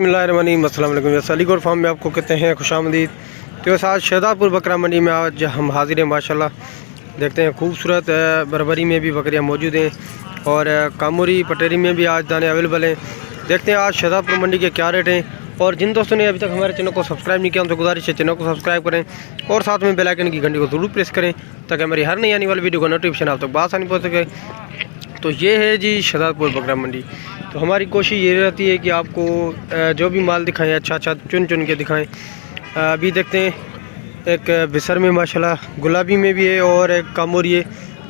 बिस्मिल्लाहिर्रहमानिर्रहीम। अलीगढ़ फार्म में आपको कहते हैं खुशामदीद। तो आज शहजादपुर बकरा मंडी में आज हम हाजिर हैं। माशाल्लाह देखते हैं खूबसूरत बरबरी में भी बकरियां मौजूद हैं और कामूरी पटेरी में भी आज दाने अवेलेबल हैं। देखते हैं आज शहजादपुर मंडी के क्या रेट हैं। और जिन दोस्तों ने अभी तक हमारे चैनल को सब्सक्राइब नहीं किया उनसे गुजारिश है चैनल को सब्सक्राइब करें और साथ में बेल आइकन की घंटी को ज़रूर प्रेस करें ताकि हमारी हर नई आने वाली वीडियो का नोटिफिकेशन आप तक बासानी पहुँच सके। तो ये है जी शहजादपुर बकरा मंडी। तो हमारी कोशिश ये रहती है कि आपको जो भी माल दिखाएं अच्छा चुन चुन के दिखाएं। अभी देखते हैं एक बिसर में माशाल्लाह गुलाबी में भी है और एक कामोरी है।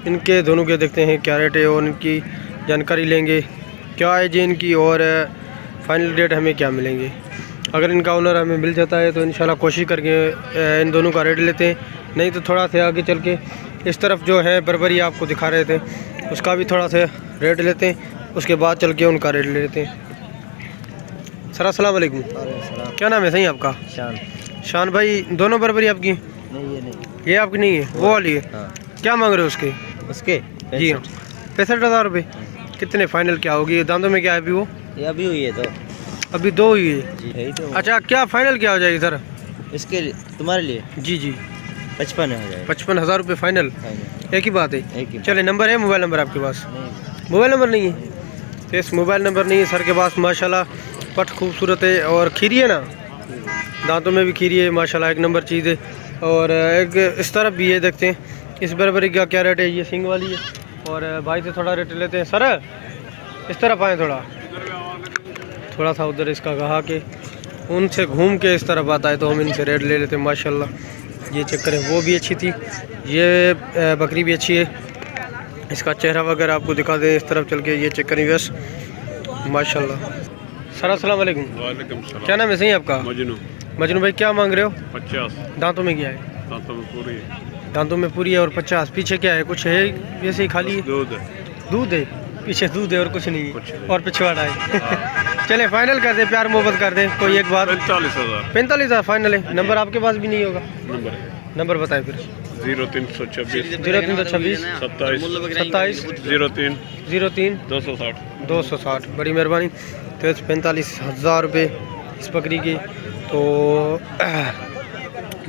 इनके दोनों के देखते हैं क्या रेट है और इनकी जानकारी लेंगे क्या है जी इनकी और फाइनल रेट हमें क्या मिलेंगे। अगर इनका ओनर हमें मिल जाता है तो इंशाल्लाह कोशिश करके इन दोनों का रेट लेते हैं, नहीं तो थोड़ा सा आगे चल के इस तरफ जो है बरबरी आपको दिखा रहे थे उसका भी थोड़ा सा रेट लेते हैं, उसके बाद चल के उनका रेट ले लेते हैं। सर अस्सलाम वालेकुम। क्या नाम है सही आपका? शान। शान भाई, दोनों बरबरी आपकी? नहीं ये नहीं, ये आपकी नहीं है, वो वाली है। हाँ। क्या मांग रहे हो उसके? उसके जी हाँ 65,000 रुपये। कितने फाइनल क्या होगी? दांतों में क्या है अभी वो? ये अभी हुई है तो अभी दो हुई है जी है तो। अच्छा, क्या फाइनल क्या हो जाएगी सर इसके तुम्हारे लिए? जी जी 55 हो जाएगा। 55,000 रुपये फाइनल। एक ही बात है। एक ही चले, नंबर है मोबाइल नंबर आपके पास? नहीं। मोबाइल नंबर नहीं है तो इस मोबाइल नंबर नहीं है सर के पास। माशाल्लाह पट खूबसूरत है और खीरी है ना, दांतों में भी खीरी है माशाल्लाह, एक नंबर चीज़ है। और एक इस तरफ भी है, देखते हैं इस बरबरी का क्या रेट है। ये सिंग वाली है और भाई से थोड़ा रेट लेते हैं। सर इस तरफ आए, थोड़ा सा उधर इसका कहा कि उनसे घूम के इस तरफ आता है तो हम इनसे रेट ले लेते हैं। माशाल्लाह ये चेक करें, वो भी अच्छी थी, ये बकरी भी अच्छी है। इसका चेहरा वगैरह आपको दिखा दें इस तरफ चल के, ये चेक करें बस माशाल्लाह। सर अस्सलाम वालेकुम। वालेकुम सलाम। क्या नाम है सही आपका? मजनू। मजनू भाई, क्या मांग रहे हो? 50। दांतों में क्या है? दांतों में पूरी है। दांतों में पूरी है और 50। पीछे क्या है? कुछ है वैसे ही खाली है? दूध है। दूध है पीछे, दूध है और कुछ नहीं कुछ है नहीं। और पिछवाड़ा है। चले फाइनल कर दे, प्यार मोहब्बत कर दे कोई एक बात। 45,000 45,000 फाइनल है। नंबर आपके पास भी नहीं होगा? नंबर है। नंबर बताएं फिर। 0326 0326 27 27 03 03 260। 260। बड़ी मेहरबानी। तो इस 45,000 रुपये इस बकरी की तो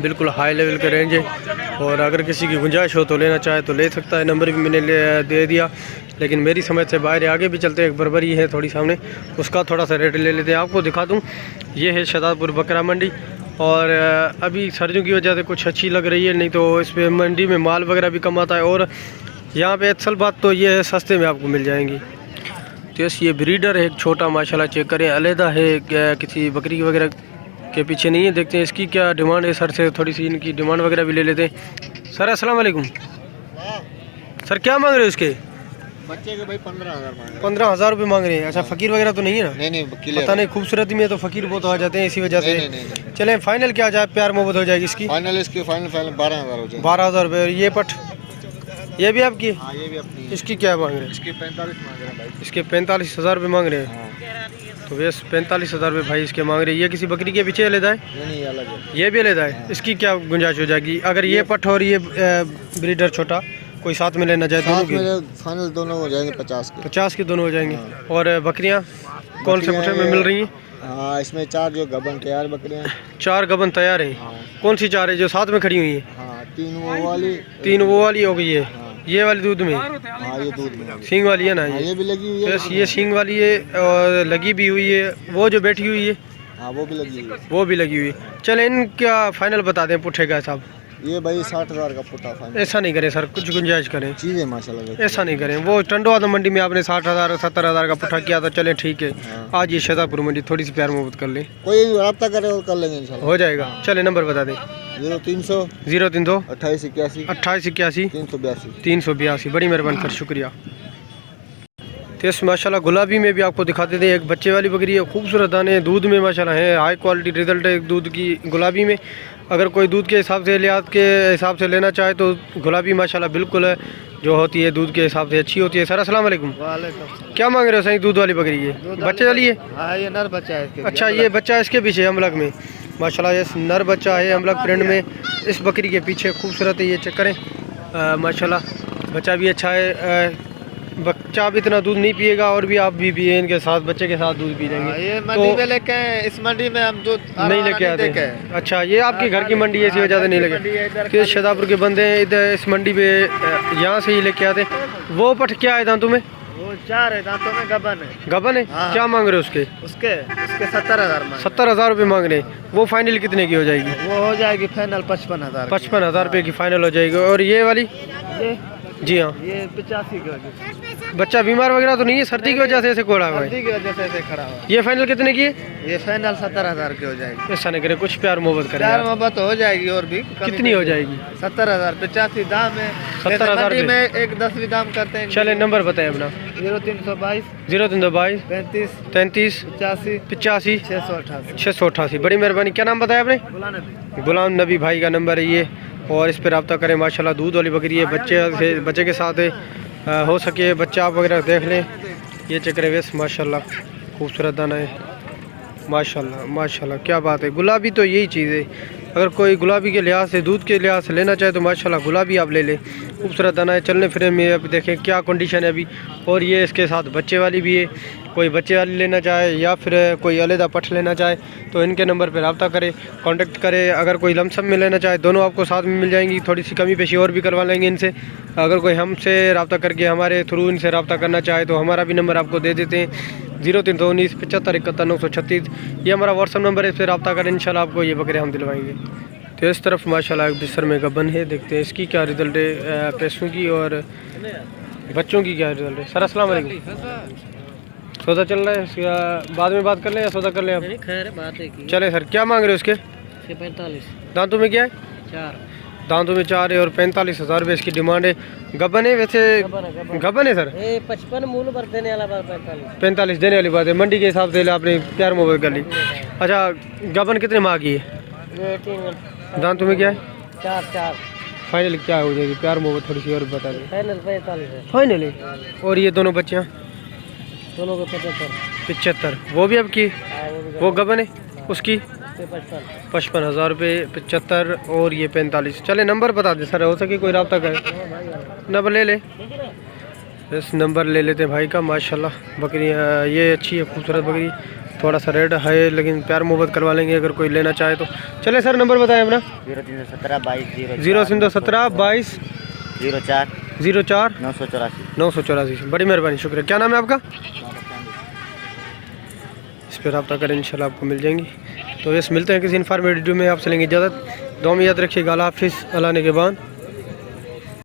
बिल्कुल हाई लेवल का रेंज है। और अगर किसी की गुंजाइश हो तो लेना चाहे तो ले सकता है। नंबर भी मैंने दे दिया, लेकिन मेरी समझ से बाहर आगे भी चलते हैं। एक बरबरी है थोड़ी सामने, उसका थोड़ा सा रेट ले लेते हैं। आपको दिखा दूँ, ये है शहजादपुर बकरा मंडी और अभी सर्दियों की वजह से कुछ अच्छी लग रही है, नहीं तो इस पे मंडी में माल वगैरह भी कम आता है। और यहाँ पे असल बात तो ये है सस्ते में आपको मिल जाएंगी। तो ये ब्रीडर है एक छोटा, माशाल्लाह चेक करें, अलहदा है, किसी बकरी वगैरह के पीछे नहीं है। देखते हैं इसकी क्या डिमांड है, सर से थोड़ी सी इनकी डिमांड वगैरह भी ले लेते हैं। सर अस्सलाम वालेकुम। सर क्या मांग रहे हो इसके? बच्चे के भाई 15,000 मांग रहे 15,000 रुपये मांग रहे हैं। अच्छा, फ़कीर वगैरह तो नहीं है ना? नहीं पता नहीं, खूबसूरती में तो फ़कीर बहुत आ जाते हैं इसी वजह से। नहीं। चलें फाइनल क्या जाए, प्यार मोहब्बत हो जाएगी इसकी? फाइनल इसकी फाइनल 12,000 हो जाएगा। 12,000 रुपये। और ये पट, ये भी आपकी? हाँ ये भी अपनी है। इसकी क्या मांग रहे हैं? इसकी 45 मांग रहे हैं भाई। इसके 45,000 रुपये मांग रहे हैं। हाँ। तो बस 45,000 रुपये भाई इसके मांग रहे हैं। ये किसी बकरी के पीछे लेदा है? नहीं ये अलग है। ये भी लेदा है। इसकी क्या गुंजाइश हो जाएगी अगर ये पट और ये ब्रीडर छोटा कोई साथ में लेना चाहे? दोनों की फाइनल दोनों हो जाएंगे 50 के। 50 की दोनों हो जाएंगे। और बकरियाँ कौन से पुठे में मिल रही हैं? हाँ इसमें 4 जो गबन तैयार बकरियाँ। 4 गबन तैयार हैं। हाँ। कौन सी 4 है जो साथ में खड़ी हुई हैं? हाँ 3 वो वाली। 3 वो वाली हो गई है। हाँ। ये वाली दूध में? हाँ ये दूध में सींग वाली है ना? हाँ, ये भी लगी हुई है। बस ये सींग वाली है और लगी भी हुई है। वो जो बैठी हुई है हाँ वो भी लगी हुई है। वो भी लगी हुई है। चलें इनका फाइनल बता दें पुट्ठे का हिसाब। ये भाई 60,000 का पुट्टा फाइनल। ऐसा नहीं करें सर, कुछ गुंजाइश करें। चीज़ है माशाल्लाह। ऐसा नहीं करें। वो टंडो आदम मंडी में आपने 60,000 70,000 का पुट्ठा किया था, चलें ठीक है। हाँ। आज ये शहजादपुर मंडी थोड़ी सी प्यार मोहब्बत कर लें, कोई रब्ता करे और कर लेंगे इंशाल्लाह। हो जाएगा। चले नंबर बता दें। 0300 030 28 81 28 81 382। 382। बड़ी मेहरबानी सर, शुक्रिया। तो इस माशाल्लाह गुलाबी में भी आपको दिखा देते हैं, एक बच्चे वाली बकरी है, खूबसूरत दाने दूध में माशाल्लाह है, हाई क्वालिटी रिजल्ट है दूध की गुलाबी में। अगर कोई दूध के हिसाब से लिहाज के हिसाब से लेना चाहे तो गुलाबी माशाल्लाह बिल्कुल है, जो होती है दूध के हिसाब से अच्छी होती है। सर अस्सलाम वालेकुम। क्या मांग रहे हो सही? दूध वाली बकरी है, बच्चे वाली है? हाँ ये नर बच्चा है। अच्छा, ये बच्चा इसके पीछे अमलक में माशाल्लाह, ये नर बच्चा है अमलक प्रिंट में इस बकरी के पीछे, खूबसूरत है। ये चेक करें माशाल्लाह, बच्चा भी अच्छा है। बच्चा भी इतना दूध नहीं पिएगा और भी आप भी पिए इनके साथ, बच्चे के साथ दूध पी लेंगे। ये मंडी में लेके आए, इस मंडी में हम दूध नहीं लेके आते। अच्छा, ये आपके घर की मंडी है, इसी वजह से नहीं लेके। तो शाहजहाँपुर के बंदे हैं इधर इस मंडी पे यहाँ से ही लेके आते। वो पठ क्या है दांतों में? वो 4 है दांतों में, गबन है। गबन है? हाँ। क्या मांग रहे हो उसके? उसके 70,000 में। 70,000 रुपये मांग रहे हैं। वो फाइनल कितने की हो जाएगी? वो हो जाएगी फाइनल 55,000। 55,000 रुपये की फाइनल हो जाएगी। और ये वाली? ये जी हाँ। ये 85 की वजह बच्चा बीमार वगैरह तो नहीं है? सर्दी की वजह से ऐसे कोड़ा हुआ है? सर्दी की वजह से ऐसे खड़ा हुआ। ये फाइनल कितने की है? ये फाइनल 70,000 की हो जाएगी। ऐसा नहीं करे, कुछ प्यार मोहब्बत करे प्यार यार। मोहब्बत हो जाएगी और भी। कितनी हो जाएगी? 70,000। 85 दाम है। 70,000 मंडी में 1-10 भी दाम करते हैं। चले नंबर बताएं अपना। 0322 0322 35 33 85 85 688। 688। बड़ी मेहरबानी। क्या नाम बताया आपने? गुलाम नबी भाई का नंबर है ये, और इस पर रब्ता करें। माशाल्लाह दूध वाली बकरी है, बच्चे के साथ है। हो सके बच्चा आप वगैरह देख लें। ये चक्कर वेस माशाल्लाह खूबसूरत दाना है। माशाल्लाह माशाल्लाह, क्या बात है। गुलाबी तो यही चीज़ है, अगर कोई गुलाबी के लिहाज से, दूध के लिहाज से लेना चाहे तो माशाल्लाह गुलाबी आप ले लें। खूबसूरत दाना है, चलने फिरने में अभी देखें क्या कंडीशन है अभी। और ये इसके साथ बच्चे वाली भी है, कोई बच्चे वाली लेना चाहे या फिर कोई अलहदा पठ लेना चाहे तो इनके नंबर पर रब्ता करें, कांटेक्ट करें। अगर कोई लमसम में लेना चाहे दोनों आपको साथ में मिल जाएंगी। थोड़ी सी कमी पेशी और भी करवा लेंगे इनसे। अगर कोई हमसे रब्ता करके हमारे थ्रू इनसे रब्ता करना चाहे तो हमारा भी नंबर आपको दे देते हैं 0319 75 71 936। ये हमारा व्हाट्सअप नंबर है, इस पर रब्ता करें। इंशाल्लाह आपको ये बकरे हम दिलवाएंगे। तो इस तरफ माशाल्लाह एक बिस्तर में गबन है, देखते हैं इसकी क्या रिजल्ट है, पैसों की और बच्चों की क्या रिजल्ट है। सर अस्सलाम वालेकुम। सौदा चल रहा है, इसका बाद में बात कर लें या सौदा कर लें आप? खैर बात है कि चले सर, क्या मांग रहे हो उसके? 45 दांतों में क्या है? 4 दांतों में 4 है और 45,000 रुपये इसकी डिमांड है। गबन है वैसे? गबन है सर। 55 मूल पर देने वाला बात 45 45 देने वाली बात है, मंडी के हिसाब से आपने प्यार मोहब्बत कर ली। अच्छा, गबन कितने माह की है? ये 3 दांतों में क्या है? 4 फाइनल क्या हो जाएगी? प्यार मोहब्बत थोड़ी सी और बता दें। फाइनल 45 है फाइनल है। और ये दोनों बच्चियाँ? दोनों को 75। 75। वो भी अब की? वो गबन है, उसकी 55। 55,000 रुपये 75 और ये 45। चले नंबर बता दें सर, हो सके कोई रब्ता करे। नंबर ले ले, इस नंबर ले लेते हैं भाई का। माशाल्लाह बकरी ये अच्छी है, खूबसूरत बकरी। थोड़ा सा रेट है लेकिन प्यार मोहब्बत करवा लेंगे अगर कोई लेना चाहे तो। चले सर नंबर बताएं अपना। 0317 22 04 04 984। 984। बड़ी मेहरबानी, शुक्रिया। क्या नाम है आपका? इस पर रब्ता करें, इंशाल्लाह आपको मिल जाएंगी। तो यस, मिलते हैं किसी इन्फॉर्मेटिव वीडियो में। आपसे लेंगे इजाज़त। दुआ में याद रखिएगा। अल्लाह हाफिज़। अल्लाह ने के बाद।